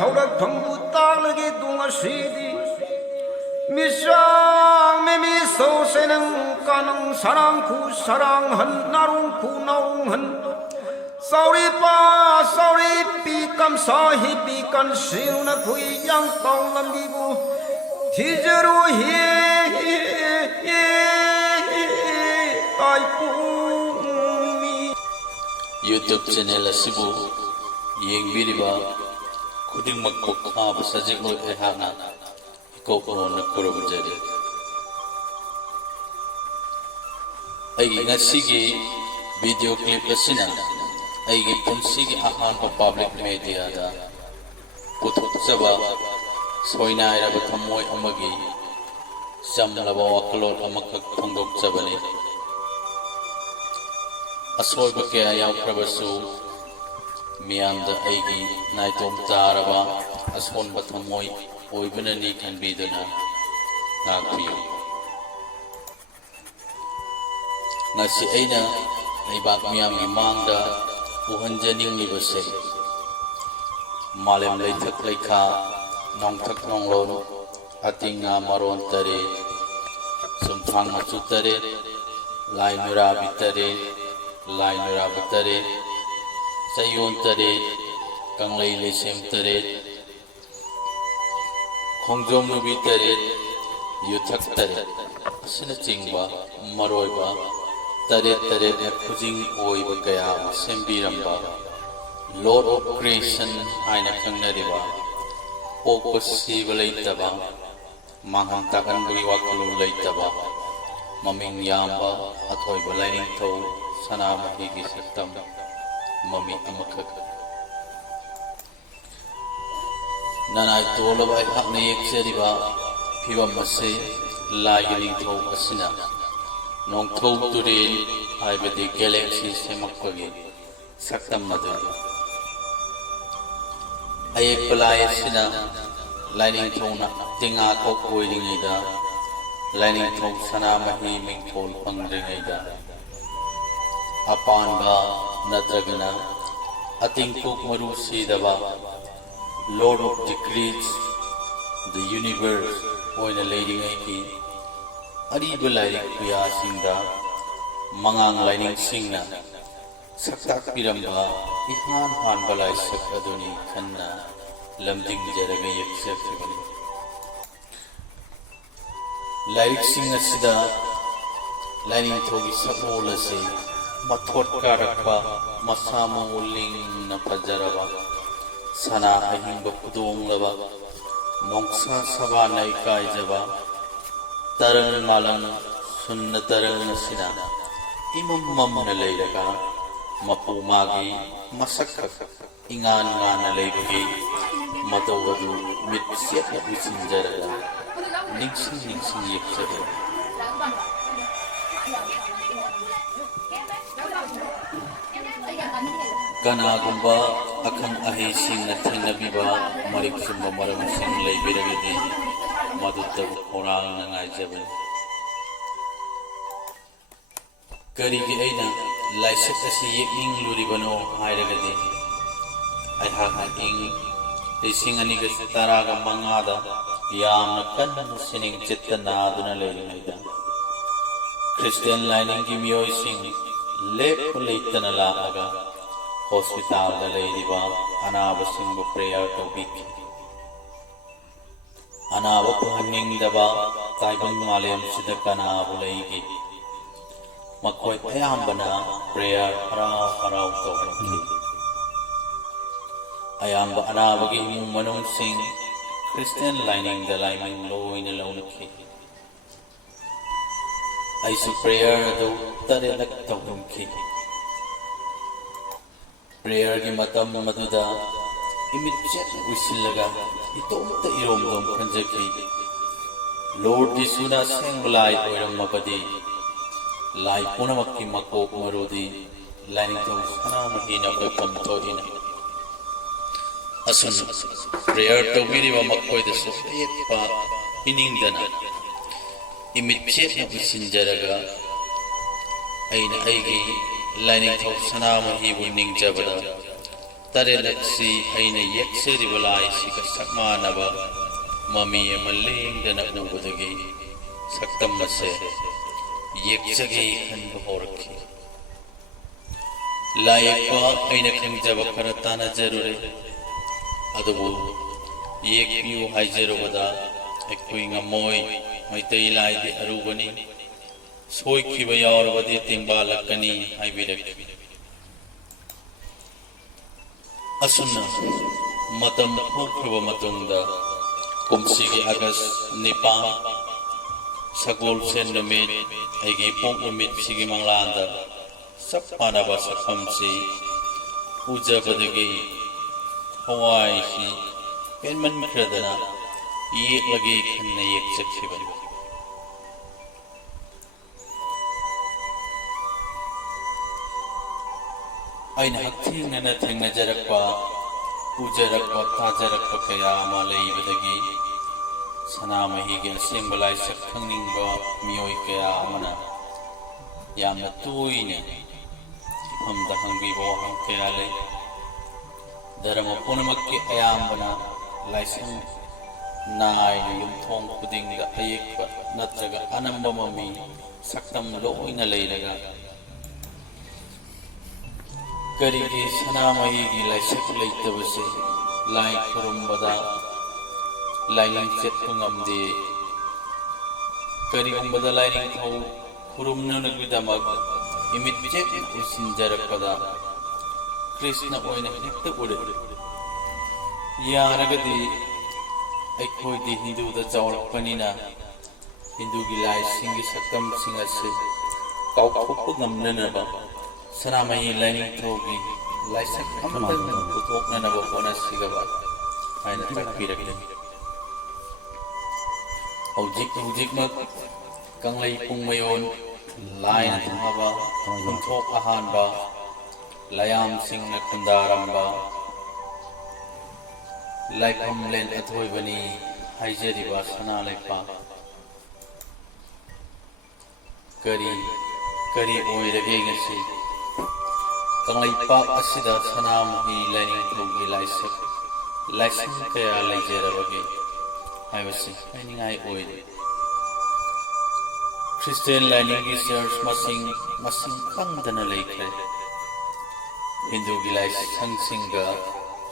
hꯧrakfambu taklage dungasidi misang memi sosenang kanang sarangku saranghan narungku narunghan Sauri pa sauri pikam sahi pikan siuna kui yang kau lambibu Tijaru he taipumi YouTube channel asibu yengbiriba khudingmak ko khaba sajigoi ehana ikokona kurumjari ai ngasigi video clip asina aigi punsigi ahanba public media da puthokjaba soinairaba thammoi amagi chamlaba waklol amakak phongdokjabani asoiba kaya yawkrabasu miyamda aigi naitom taraba asonba thammoi oibunani khanbiduna ngakpiyu ngasi aina leibak miyamgi mangda uhanjaninglibase malem leithak leikha nongthak nonglon atinga maron tare sumthang machu tare lainura bitare lainura bitare sayon tare kanglei lesem tare khongjom nubi tare yuthak tare sina chingba maroiba tare tare khujing oiba kaya sembiramba Lord of Creation aina khangnariba pokpa siba leitaba mangham takanbui waklu leitaba maming yamba athoiba lainingthau sanamahigi saktam mami amakak nanai tolaba hakna yekseriba phibam ase lainingthau asina nongthau turin haibadi galaxy semakpagi saktam madu ayek palai sina lining thona tinga ko koilingaida lining thong sanamahi mingthol pangringaida apanba natragana atingkuk marusi daba Lord of Decrees the universe oina leiringai ariba lairik kuya singda mangang lining singna saktak piramba ihan han balai sak aduni khanna lamding jaraga yaksakibani lairik singna sida lining thogi sapol ase mathot karakpa masamo uling na pajaraba sana ahingba pudong laba nongsa saba naikai jaba tarang malang sunna tarang nasina imam mamna leiraga mapumagi masakak ingan ngana leibagi matawadu mitsyat na usinjaraga ningsing yipsada kanagumba akham ahising na thengnabiba mariksumba maramsing leibiragadi madutabu khorang na ngaijabani karigi aina laisik asi yekning luribano hairagadi aihakna ing lising aniga taraga mangada yamna kanna sining chittana aduna leiringaida Christian lining gi miyoi sing lep leitana laaga hospital da leiriba anaba singbu prayer tobik anaba puhanning daba taibang malem sida kanabu leigi makoi ayambana prayer harau tawaki ayamba anabagi imong manong sing Christian lining da lining loina launaki ay si prayer do tarilak tawaki prayer gi matam maduda imitchet usilaga itomta iromdom kanjaki Lord Disuna senglai oiram mapadi lai punamakki makok marudi lining to sanamahina ko pamtoina asun prayer to biriwa makkoi desu pa iningdana imitchet na usinjaraga aina aigi lining to sanamahi buning jabada ꯇꯔꯦꯠꯂꯛꯁꯤ ꯑꯩꯅ ꯌꯦꯛꯆꯔꯤꯕ ꯂꯥꯏꯁꯤꯒ ꯁꯛ ꯃꯥꯟꯅꯕ ꯃꯃꯤ ꯑꯃ ꯂꯦꯡꯗꯅ ꯎꯕꯗꯒꯤ ꯁꯛꯇꯝ ꯑꯁꯦ ꯌꯦꯛꯆꯒꯦ ꯈꯟꯕ ꯍꯧꯔꯛꯈꯤ꯫ ꯂꯥꯏ ꯌꯦꯛꯄ ꯑꯩꯅ ꯈꯪꯖꯕ ꯈꯔ ꯇꯥꯟꯅꯖꯔꯨꯔꯦ, ꯑꯗꯨꯕꯨ ꯌꯦꯛꯄꯤꯌꯨ ꯍꯥꯏꯖꯔꯨꯕꯗ ꯑꯩꯈꯣꯏ ꯉꯝꯃꯣꯏ, ꯃꯩꯇꯩ ꯂꯥꯏꯗꯤ ꯑꯔꯨꯕꯅꯤ, ꯁꯣꯏꯈꯤꯕ ꯌꯥꯎꯔꯕꯗꯤ ꯇꯦꯡꯕꯥꯜꯂꯛꯀꯅꯤ ꯍꯥꯏꯕꯤꯔꯛꯈꯤ꯫ ꯑꯁꯨꯝꯅ ꯃꯇꯝ ꯍꯧꯈ꯭ꯔꯕ ꯃꯇꯨꯡꯗ ꯀꯨꯝꯁꯤꯒꯤ ꯑꯥꯒꯁ 9 ꯁꯒꯣꯜꯁꯦꯟ ꯅꯨꯃꯤꯠ ꯑꯩꯒꯤ ꯏꯄꯣꯛ ꯅꯨꯃꯤꯠꯁꯤꯒꯤ ꯃꯪꯂꯥꯟꯗ ꯆꯞ ꯃꯥꯟꯅꯕ ꯁꯛꯐꯝꯁꯤ ꯎꯖꯕꯗꯒꯤ ꯊꯋꯥꯏꯁꯤ ꯄꯦꯟꯃꯟꯈ꯭ꯔꯗꯅ ꯌꯦꯛꯂꯒꯦ ꯈꯟꯅ ꯌꯦꯛꯆꯈꯤꯕꯅꯤ꯫ ꯑꯩꯅ ꯍꯛꯊꯦꯡꯅꯅ ꯊꯦꯡꯅꯖꯔꯛꯄ, ꯎꯖꯔꯛꯄ, ꯇꯥꯖꯔꯛꯄ ꯀꯌꯥ ꯑꯃ ꯂꯩꯕꯗꯒꯤ ꯁꯅꯥꯃꯍꯤꯒꯤ ꯑꯁꯦꯡꯕ ꯂꯥꯏꯁꯛ ꯈꯪꯅꯤꯡꯕ ꯃꯤꯑꯣꯏ ꯀꯌా ꯑꯃꯅ ꯌꯥꯝꯅ ꯇꯣꯏꯅ ꯏꯐꯝꯗ ꯍꯪꯕꯤꯕ ꯋꯥꯍꯪ ꯀꯌꯥ ꯂꯩ꯫ ꯙꯔꯃ ꯄꯨꯝꯅꯃꯛꯀꯤ ꯑꯌꯥꯝꯕꯅ ꯂꯥꯏꯁꯪ ꯅꯥꯏꯅ ꯌꯨꯝꯊꯣꯡ ꯈꯨꯗꯤꯡꯗ ꯑꯌꯦꯛꯄ ꯅꯠꯇ꯭ꯔꯒ ꯑꯅꯝꯕ ꯃꯃꯤ ꯁꯛꯇꯝ ꯂꯣꯏꯅ ꯂꯩꯔꯒ ꯀꯔꯤꯒꯤ ꯁꯅꯥꯃꯍꯤꯒꯤ ꯂꯥꯏꯁꯛ ꯂꯩꯇꯕꯁꯦ ꯂꯥꯏ ꯈꯨꯔꯨꯝꯕꯗ ꯂꯥꯏꯅꯤꯡ ꯆꯠꯄ ꯉꯝꯗꯦ? ꯀꯔꯤꯒꯨꯝꯕꯗ ꯂꯥꯏꯅꯤꯡꯊꯧ ꯈꯨꯔꯨꯝꯅꯕꯒꯤꯗꯃꯛ ꯏꯃꯤꯠ ꯆꯦꯠꯅ ꯎꯏꯁꯤꯟꯖꯔꯛꯄꯗ ꯀ꯭ꯔꯤꯁꯅ ꯑꯣꯏꯅ ꯍꯦꯛꯇ ꯎꯔꯦ꯫ ꯌꯥꯔꯒꯗꯤ ꯑꯩꯈꯣꯏꯗꯤ ꯍꯤꯟꯗꯨꯗ ꯆꯥꯎꯔꯛꯄꯅꯤꯅ ꯍꯤꯟꯗꯨꯒꯤ ꯂꯥꯏꯁꯤꯡꯒꯤ ꯁꯛꯇꯝꯁꯤꯡ ꯑꯁꯤ ꯀꯥꯎꯊꯣꯛꯄ ꯉꯝꯅꯅꯕ ꯁꯅꯥꯃꯍꯤ ꯂꯥꯏꯅꯤꯡꯊꯧꯒꯤ ꯂꯥꯏꯁꯛ ꯑꯃꯇꯪ ꯄꯨꯊꯣꯛꯅꯅꯕ ꯍꯣꯠꯅꯁꯤꯒꯕ ꯍꯥꯏꯅ ꯇꯥꯛꯄꯤꯔꯛꯂꯤ꯫ ꯍꯧꯖꯤꯛꯃꯛ ꯀꯪꯂꯩ ꯄꯨꯡꯃꯌꯣꯟ ꯂꯥꯏꯅ ꯊꯥꯕ ꯌꯨꯝꯊꯣꯛ ꯑꯍꯥꯟꯕ ꯂꯥꯌꯥꯝꯁꯤꯡꯅ ꯈꯨꯟꯗꯥꯔꯝꯕ ꯂꯥꯏꯐꯝꯂꯦꯟ ꯑꯊꯣꯏꯕꯅꯤ ꯍꯥꯏꯖꯔꯤꯕ ꯁꯅꯥ ꯂꯩꯄꯥꯛ ꯀꯔꯤ ꯑꯣꯏꯔꯒꯦ ꯉꯁꯤ? ꯀꯪꯂꯩꯄꯥꯛ ꯑꯁꯤꯗ ꯁꯅꯥꯃꯍꯤ ꯂꯥꯏꯅꯤꯡꯊꯧꯒꯤ ꯂꯥꯏꯁꯪ ꯀꯌꯥ ꯂꯩꯖꯔꯕꯒꯦ ꯍꯥꯏꯕꯁꯤ ꯍꯥꯏꯅꯤꯡꯉꯥꯏ ꯑꯣꯏꯔꯤ꯫ ꯈ꯭ꯔꯤꯁꯇꯤꯌꯟ ꯂꯥꯏꯅꯤꯡꯒꯤ ꯆꯔꯆ ꯃꯁꯤꯡ ꯈꯪꯗꯅ ꯂꯩꯈ꯭ꯔꯦ꯫ ꯍꯤꯟꯗꯨꯒꯤ ꯂꯥꯏꯁꯪꯁꯤꯡꯒ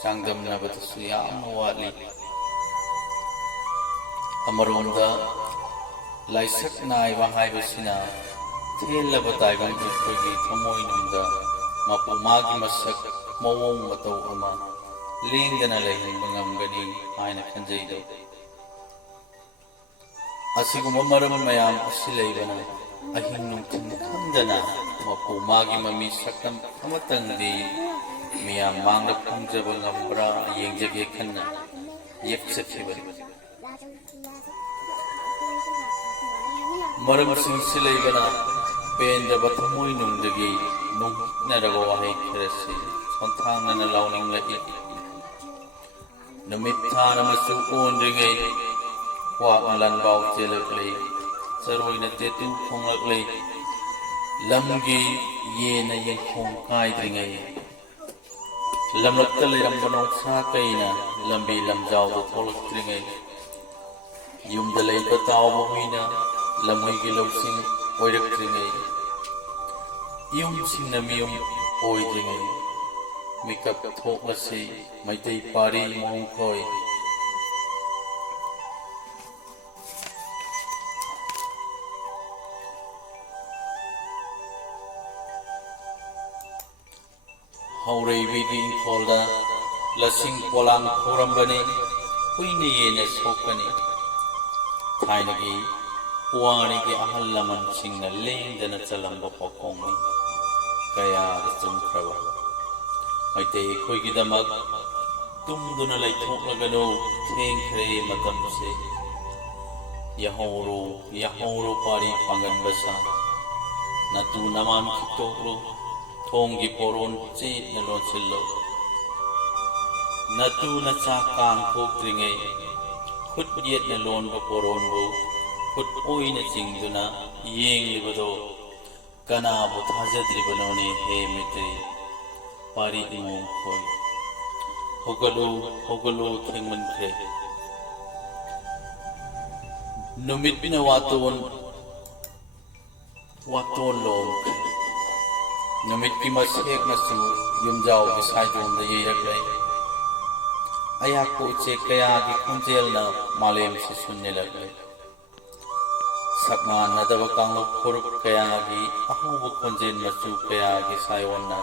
ꯆꯥꯡꯗꯝꯅꯕꯗꯁꯨ ꯌꯥꯝꯅ ꯋꯥꯠꯂꯤ꯫ ꯑꯃꯔꯣꯝꯗ ꯂꯥꯏꯁꯛ ꯅꯥꯏꯕ ꯍꯥꯏꯕꯁꯤꯅ ꯊꯦꯜꯂꯕ ꯇꯥꯏꯕꯪ ꯑꯩꯈꯣꯏꯒꯤ ꯊꯃꯣꯏꯅꯨꯡꯗ ꯃꯥꯒꯤ ꯃꯁꯛ ꯃꯑꯣꯡ ꯃꯇꯧ ꯑꯃ ꯂꯦꯡꯗꯅ ꯂꯩꯍꯟꯕ ꯉꯝꯒꯅꯤ ꯍꯥꯏꯅ ꯈꯟꯖꯩꯗꯣ꯫ ꯑꯁꯤꯒꯨꯝꯕ ꯃꯔꯝ ꯃꯌꯥꯝ ꯑꯁꯤ ꯂꯩꯕꯅ ꯑꯍꯤꯡ ꯅꯨꯡꯊꯤꯜ ꯈꯪꯗꯅ ꯃꯥꯒꯤ ꯃꯃꯤ ꯁꯛꯇꯝ ꯑꯃꯇꯪꯗꯤ ꯃꯤꯌꯥꯝ ꯃꯥꯡꯗ ꯐꯣꯡꯖꯕ ꯉꯝꯕ꯭ꯔꯥ ꯌꯦꯡꯖꯒꯦ ꯈꯟꯅ ꯌꯦꯛꯆꯈꯤꯕꯅꯤ꯫ ꯃꯔꯝꯁꯤꯡꯁꯤ ꯂꯩꯕꯅ ꯄꯦꯟꯗꯕ ꯊꯃꯣꯏꯅꯨꯡꯗꯒꯤ ꯅꯨꯡꯍꯤꯛꯅꯔꯕ ꯋꯥꯍꯩ ꯈꯔꯁꯤ ꯁꯣꯟꯊꯥꯡꯅꯅ ꯂꯥꯎꯅꯤꯡꯂꯛꯏ꯫ ꯅꯨꯃꯤꯠ ꯊꯥꯅ ꯃꯆꯨ ꯑꯣꯟꯗ꯭ꯔꯤꯉꯩ ꯀ꯭ꯋꯥꯛꯅ ꯂꯥꯟꯕꯥꯎ ꯆꯦꯜꯂꯛꯂꯤ, ꯆꯔꯣꯏꯅ ꯇꯦꯇꯨ ꯈꯣꯡꯂꯛꯂꯤ, ꯂꯝꯒꯤ ꯌꯦꯟꯅ ꯌꯦꯡꯈꯣꯡ ꯀꯥꯏꯗ꯭ꯔꯤꯉꯩ, ꯂꯝꯂꯛꯇ ꯂꯩꯔꯝꯕ ꯅꯣꯡꯁꯥ ꯀꯩꯅ ꯂꯝꯕꯤ ꯂꯝꯖꯥꯎꯗ ꯊꯣꯛꯂꯛꯇ꯭ꯔꯤꯉꯩ, ꯌꯨꯝꯗ ꯂꯩꯕ ꯇꯥꯎꯕ ꯍꯨꯏꯅ ꯂꯝꯍꯨꯏꯒꯤ ꯂꯧꯁꯤꯡ ꯑꯣꯏꯔꯛꯇ꯭ꯔꯤꯉꯩ, ꯌꯨꯝꯁꯤꯡꯅ ꯃꯤꯌꯨꯝ ꯑꯣꯏꯗ꯭ꯔꯤꯉꯩ ꯃꯤꯀꯞ ꯊꯣꯛꯂꯁꯤ ꯃꯩꯇꯩ ꯄꯥꯔꯤ ꯃꯣꯡꯈꯣꯏ꯫ ꯍꯧꯔꯩꯕꯤꯒꯤ ꯏꯪꯈꯣꯜꯗ ꯂꯁꯤꯡ ꯄꯣꯂꯥꯡ ꯍꯧꯔꯝꯕꯅꯤ, ꯍꯨꯏꯅ ꯌꯦꯟꯅ ꯁꯣꯛꯀꯅꯤ꯫ ꯊꯥꯏꯅꯒꯤ ꯄꯨꯋꯥꯔꯤꯒꯤ ꯑꯍꯜ ꯂꯃꯟꯁꯤꯡꯅ ꯂꯦꯡꯗꯅ ꯆꯠꯂꯝꯕ ꯄꯥꯎꯈꯣꯡꯅꯤ ꯀꯌꯥꯗ ꯆꯨꯝꯈ꯭ꯔꯕ ꯃꯩꯇꯩ ꯑꯩꯈꯣꯏꯒꯤꯗꯃꯛ ꯇꯨꯝꯗꯨꯅ ꯂꯩꯊꯣꯛꯂꯒꯅꯨ, ꯊꯦꯡꯈ꯭ꯔꯦ ꯃꯇꯝꯁꯦ, ꯌꯥꯍꯧꯔꯣ ꯄꯥꯔꯤ ꯄꯥꯡꯒꯟꯕ ꯁꯥ, ꯅꯇꯨ ꯅꯃꯥꯟ ꯈꯤꯛꯇꯣꯛꯂꯨ, ꯊꯣꯡꯒꯤ ꯄꯣꯔꯣꯟ ꯆꯦꯠꯅ ꯂꯣꯟꯁꯤꯜꯂꯨ꯫ ꯅꯇꯨ ꯅꯆꯥ ꯀꯥꯡ ꯊꯣꯛꯇ꯭ꯔꯤꯉꯩ ꯈꯨꯠ ꯌꯦꯠꯅ ꯂꯣꯟꯕ ꯄꯣꯔꯣꯟꯕꯨ ꯈꯨꯠ ꯑꯣꯏꯅ ꯆꯤꯡꯗꯨꯅ ꯌꯦꯡꯂꯤꯕꯗꯣ ꯀꯅꯥꯕꯨ ꯊꯥꯖꯗ꯭ꯔꯤꯕꯅꯣꯅꯦ ꯍꯦ ꯃꯩꯇꯩ ꯄꯥꯔꯤ ꯏꯃꯣꯡꯈꯣꯏ꯫ hogalo thengmankhre numitna waton lom numit ki masek na su yumjaw ki saidom da yerak lai ayak ko che kaya ki khunjel na malem se sunne lagle sakman na daba kang puruk kaya gi ahu khunjel machu kaya gi saiwan na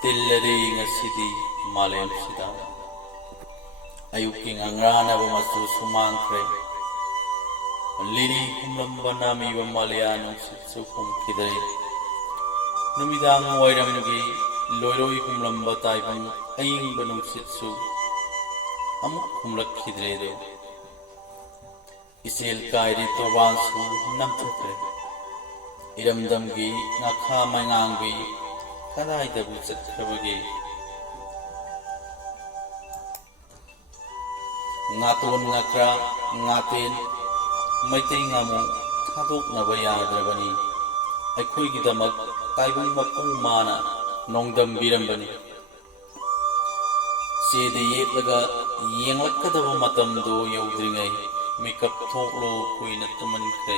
tillari ngasidi malem sida ayuking angrana ba machu sumang kre liri humlamba nami ba malyan su kum kidai numidang wairam gi loiroi humlamba taibang aying banung sitsu amuk humlak khidre de isel kairi torban su namthukre iramdam gi nakha mangang gi kadai da bu chatkhabagi ngaton ngakra ngaten maitai ngamu thadok na ba yadrabani aikhoi gi damak taibung mapung mana nongdam birambani sede yeklaga yenglakadaba matam do yaudringai makeup thoklo kuina tuman kre